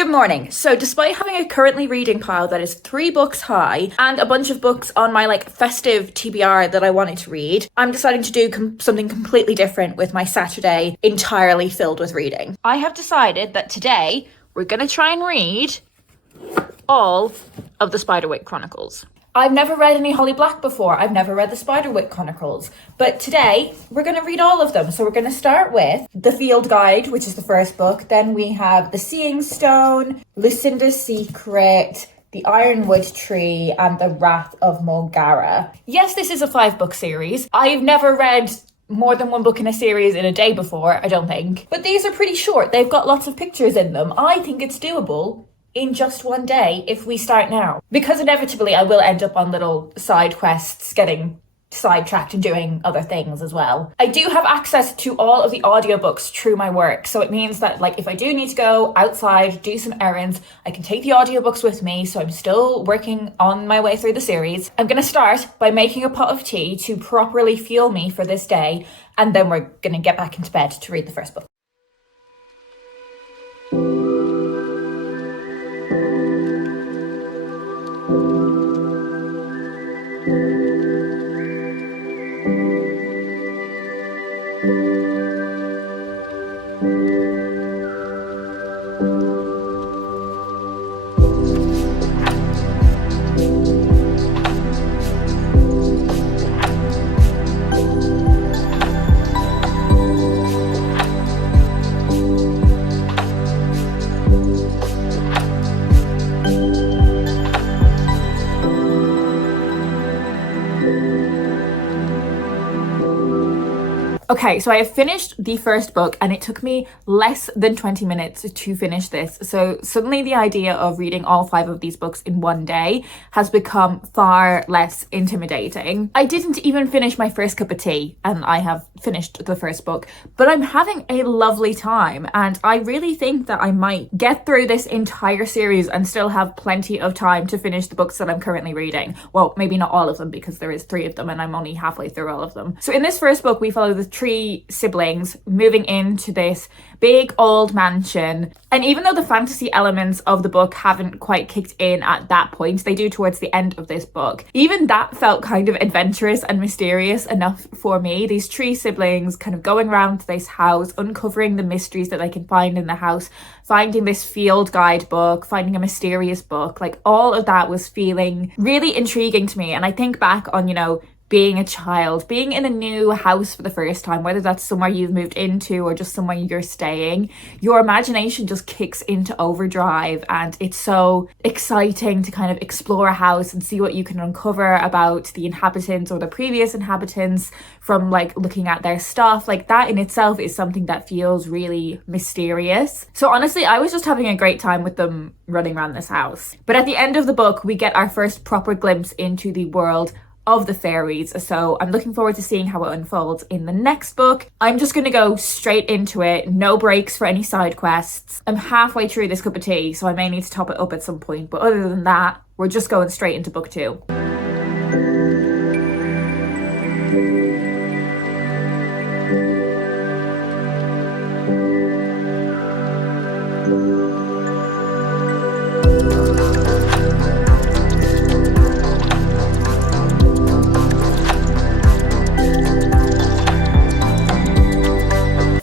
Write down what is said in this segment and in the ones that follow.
Good morning. So despite having a currently reading pile that is 3 books high and a bunch of books on my festive TBR that I wanted to read, I'm deciding to do something completely different with my Saturday entirely filled with reading. I have decided that today we're going to try and read all of the Spiderwick Chronicles. I've never read any Holly Black before. I've never read the Spiderwick Chronicles. But today, we're going to read all of them. So we're going to start with The Field Guide, which is the first book. Then we have The Seeing Stone, Lucinda's Secret, The Ironwood Tree, and The Wrath of Mulgara. Yes, this is a 5-book series. I've never read more than 1 book in a series in a day before, I don't think. But these are pretty short. They've got lots of pictures in them. I think it's doable in just 1 day if we start now. Because inevitably I will end up on little side quests, getting sidetracked and doing other things as well. I do have access to all of the audiobooks through my work, so it means that if I do need to go outside, do some errands, I can take the audiobooks with me, so I'm still working on my way through the series. I'm going to start by making a pot of tea to properly fuel me for this day, and then we're going to get back into bed to read the first book. Okay, so I have finished the first book and it took me less than 20 minutes to finish this. So suddenly the idea of reading all 5 of these books in 1 day has become far less intimidating. I didn't even finish my first cup of tea and I have finished the first book, but I'm having a lovely time and I really think that I might get through this entire series and still have plenty of time to finish the books that I'm currently reading. Well, maybe not all of them because there is 3 of them and I'm only halfway through all of them. So in this first book, we follow the 3 siblings moving into this big old mansion. And even though the fantasy elements of the book haven't quite kicked in at that point, they do towards the end of this book. Even that felt kind of adventurous and mysterious enough for me. These 3 siblings kind of going around this house, uncovering the mysteries that they can find in the house, finding this field guide book, finding a mysterious book. All of that was feeling really intriguing to me. And I think back on, being a child, being in a new house for the first time, whether that's somewhere you've moved into or just somewhere you're staying, your imagination just kicks into overdrive and it's so exciting to kind of explore a house and see what you can uncover about the inhabitants or the previous inhabitants from looking at their stuff. That in itself is something that feels really mysterious. So honestly, I was just having a great time with them running around this house. But at the end of the book, we get our first proper glimpse into the world of the fairies, so I'm looking forward to seeing how it unfolds in the next book. I'm just going to go straight into it, no breaks for any side quests. I'm halfway through this cup of tea, so I may need to top it up at some point, but other than that, we're just going straight into book 2.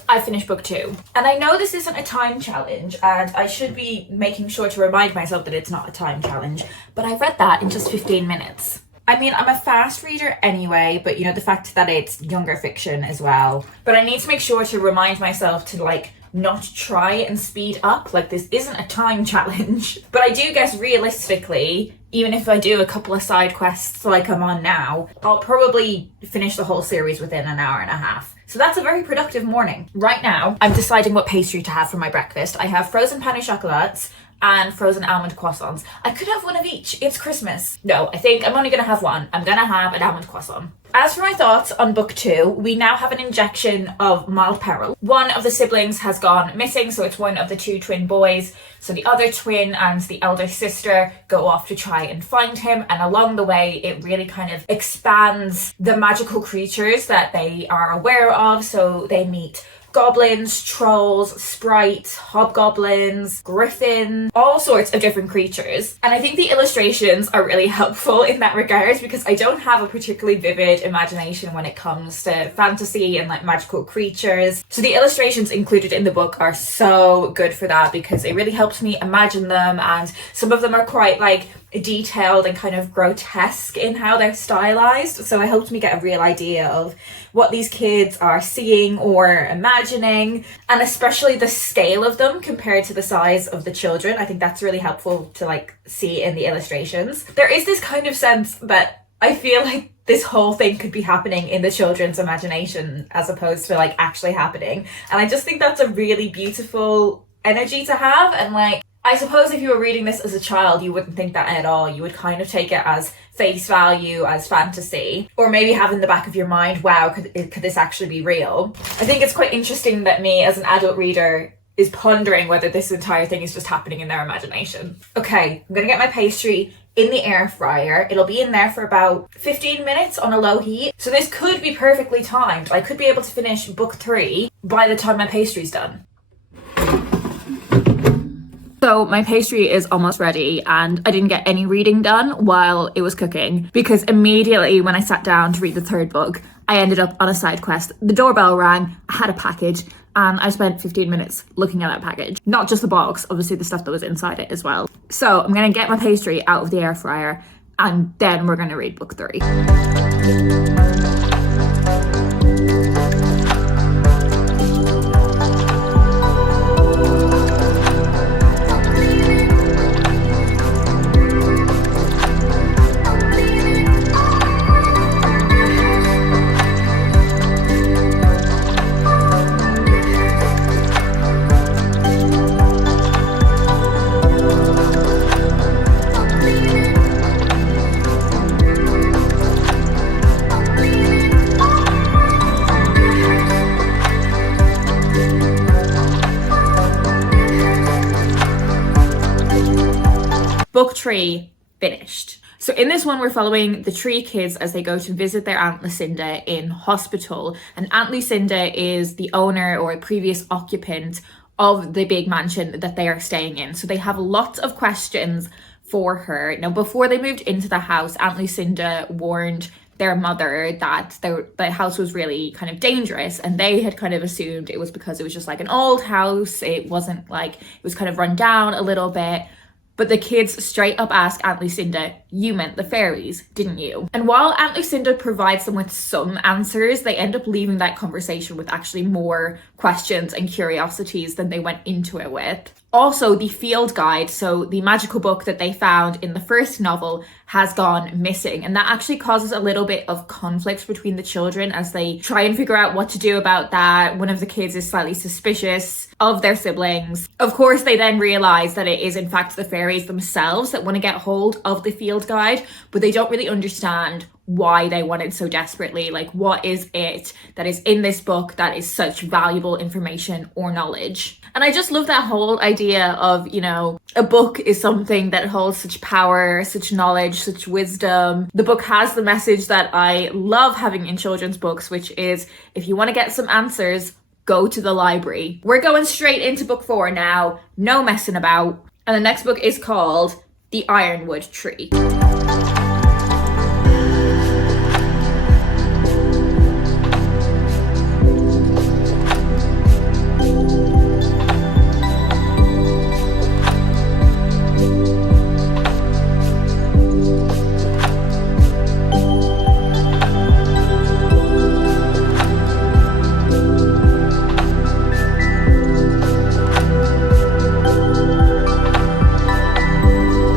I finished book 2. And I know this isn't a time challenge and I should be making sure to remind myself that it's not a time challenge, but I read that in just 15 minutes. I mean, I'm a fast reader anyway, but the fact that it's younger fiction as well. But I need to make sure to remind myself to not try and speed up. This isn't a time challenge. But I do guess realistically, even if I do a couple of side quests like I'm on now, I'll probably finish the whole series within an hour and a half. So that's a very productive morning. Right now, I'm deciding what pastry to have for my breakfast. I have frozen pain au chocolats and frozen almond croissants. I could have one of each. It's Christmas. No, I think I'm only going to have one. I'm going to have an almond croissant. As for my thoughts on book 2, we now have an injection of mild peril. One of the siblings has gone missing, so it's one of the 2 twin boys. So the other twin and the elder sister go off to try and find him, and along the way it really kind of expands the magical creatures that they are aware of. So they meet goblins, trolls, sprites, hobgoblins, griffin, all sorts of different creatures. And I think the illustrations are really helpful in that regard, because I don't have a particularly vivid imagination when it comes to fantasy and like magical creatures. So the illustrations included in the book are so good for that, because it really helps me imagine them, and some of them are quite like detailed and kind of grotesque in how they're stylized, so it helped me get a real idea of what these kids are seeing or imagining, and especially the scale of them compared to the size of the children. I think that's really helpful to like see in the illustrations. There is this kind of sense that I feel like this whole thing could be happening in the children's imagination as opposed to like actually happening, and I just think that's a really beautiful energy to have. And like, I suppose if you were reading this as a child, you wouldn't think that at all. You would kind of take it as face value, as fantasy, or maybe have in the back of your mind, wow, could this actually be real? I think it's quite interesting that me as an adult reader is pondering whether this entire thing is just happening in their imagination. Okay, I'm gonna get my pastry in the air fryer. It'll be in there for about 15 minutes on a low heat. So this could be perfectly timed. I could be able to finish book 3 by the time my pastry's done. So my pastry is almost ready, and I didn't get any reading done while it was cooking, because immediately when I sat down to read the 3rd book, I ended up on a side quest. The doorbell rang, I had a package, and I spent 15 minutes looking at that package. Not just the box, obviously the stuff that was inside it as well. So I'm gonna get my pastry out of the air fryer, and then we're gonna read book 3. Book 3 finished. So in this one, we're following the 3 kids as they go to visit their Aunt Lucinda in hospital. And Aunt Lucinda is the owner or a previous occupant of the big mansion that they are staying in. So they have lots of questions for her. Now, before they moved into the house, Aunt Lucinda warned their mother that the house was really kind of dangerous, and they had kind of assumed it was because it was just like an old house. It wasn't like, it was kind of run down a little bit. But the kids straight up ask Aunt Lucinda, you meant the fairies, didn't you? And while Aunt Lucinda provides them with some answers, they end up leaving that conversation with actually more questions and curiosities than they went into it with. Also, the field guide, so the magical book that they found in the first novel, has gone missing, and that actually causes a little bit of conflict between the children as they try and figure out what to do about that. One of the kids is slightly suspicious of their siblings. Of course, they then realize that it is in fact the fairies themselves that want to get hold of the field guide, but they don't really understand why they want it so desperately. Like, what is it that is in this book that is such valuable information or knowledge? And I just love that whole idea of, you know, a book is something that holds such power, such knowledge, such wisdom. The book has the message that I love having in children's books, which is, if you want to get some answers, go to the library. We're going straight into book 4 now, no messing about. And the next book is called The Ironwood Tree.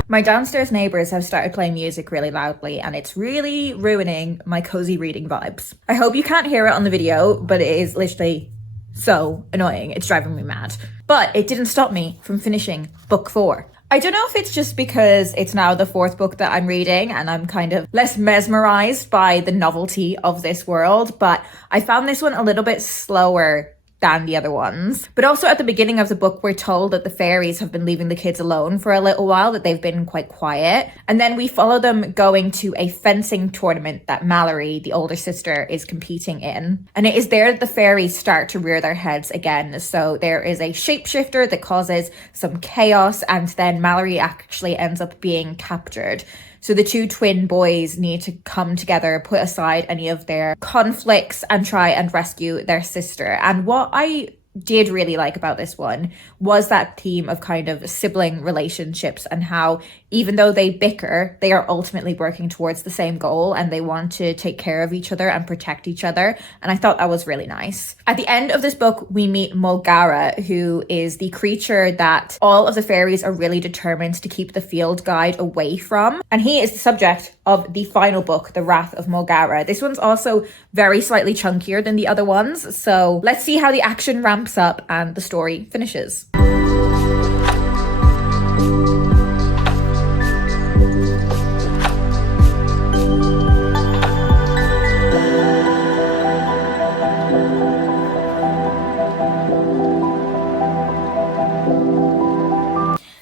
My downstairs neighbours have started playing music really loudly, and it's really ruining my cozy reading vibes. I hope you can't hear it on the video, but it is literally so annoying. It's driving me mad. But it didn't stop me from finishing book 4. I don't know if it's just because it's now the 4th book that I'm reading and I'm kind of less mesmerised by the novelty of this world, but I found this one a little bit slower than the other ones. But also at the beginning of the book, we're told that the fairies have been leaving the kids alone for a little while, that they've been quite quiet. And then we follow them going to a fencing tournament that Mallory, the older sister, is competing in. And it is there that the fairies start to rear their heads again. So there is a shapeshifter that causes some chaos, and then Mallory actually ends up being captured. So the two twin boys need to come together, put aside any of their conflicts, and try and rescue their sister. And what I did really like about this one was that theme of kind of sibling relationships, and how even though they bicker, they are ultimately working towards the same goal, and they want to take care of each other and protect each other. And I thought that was really nice. At the end of this book, we meet Mulgara, who is the creature that all of the fairies are really determined to keep the field guide away from. And he is the subject of the final book, The Wrath of Mulgara. This one's also very slightly chunkier than the other ones. So let's see how the action ramps up and the story finishes.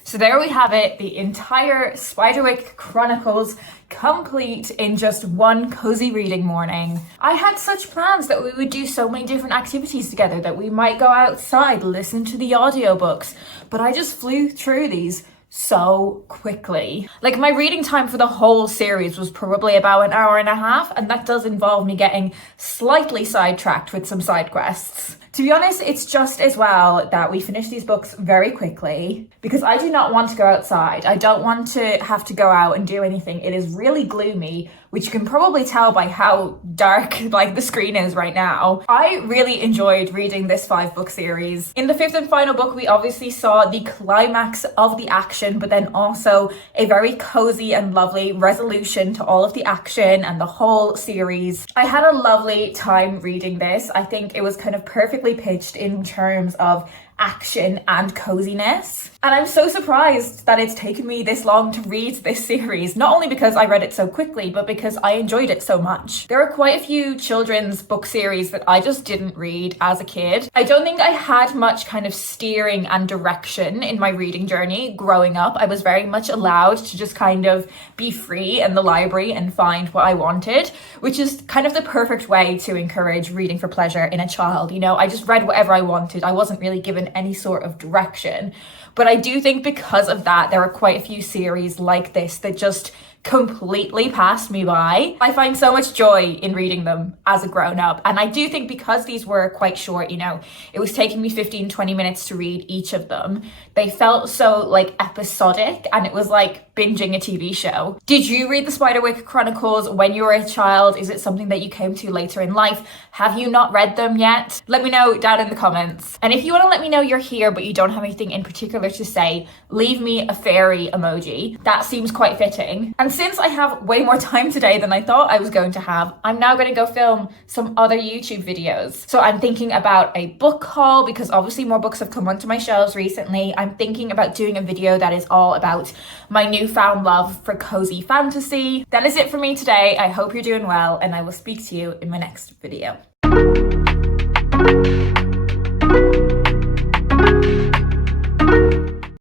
So there we have it, the entire Spiderwick Chronicles complete in just one cozy reading morning. I had such plans that we would do so many different activities together, that we might go outside, listen to the audiobooks, but I just flew through these so quickly. Like, my reading time for the whole series was probably about an hour and a half, and that does involve me getting slightly sidetracked with some side quests. To be honest, it's just as well that we finish these books very quickly, because I do not want to go outside. I don't want to have to go out and do anything. It is really gloomy, which you can probably tell by how dark like the screen is right now. I really enjoyed reading this 5-book series. In the 5th and final book, we obviously saw the climax of the action, but then also a very cozy and lovely resolution to all of the action and the whole series. I had a lovely time reading this. I think it was kind of perfectly pitched in terms of action and coziness. And I'm so surprised that it's taken me this long to read this series, not only because I read it so quickly, but because I enjoyed it so much. There are quite a few children's book series that I just didn't read as a kid. I don't think I had much kind of steering and direction in my reading journey growing up. I was very much allowed to just kind of be free in the library and find what I wanted, which is kind of the perfect way to encourage reading for pleasure in a child. You know, I just read whatever I wanted. I wasn't really given any sort of direction. But I do think because of that, there are quite a few series like this that just completely passed me by. I find so much joy in reading them as a grown-up, and I do think because these were quite short, you know, it was taking me 15-20 minutes to read each of them, they felt so like episodic, and it was like binging a TV show. Did you read the Spiderwick Chronicles when you were a child? Is it something that you came to later in life? Have you not read them yet? Let me know down in the comments. And if you want to let me know you're here but you don't have anything in particular to say, leave me a fairy emoji. That seems quite fitting. And since I have way more time today than I thought I was going to have, I'm now going to go film some other YouTube videos. So I'm thinking about a book haul, because obviously more books have come onto my shelves recently. I'm thinking about doing a video that is all about my newfound love for cozy fantasy. That is it for me today. I hope you're doing well, and I will speak to you in my next video.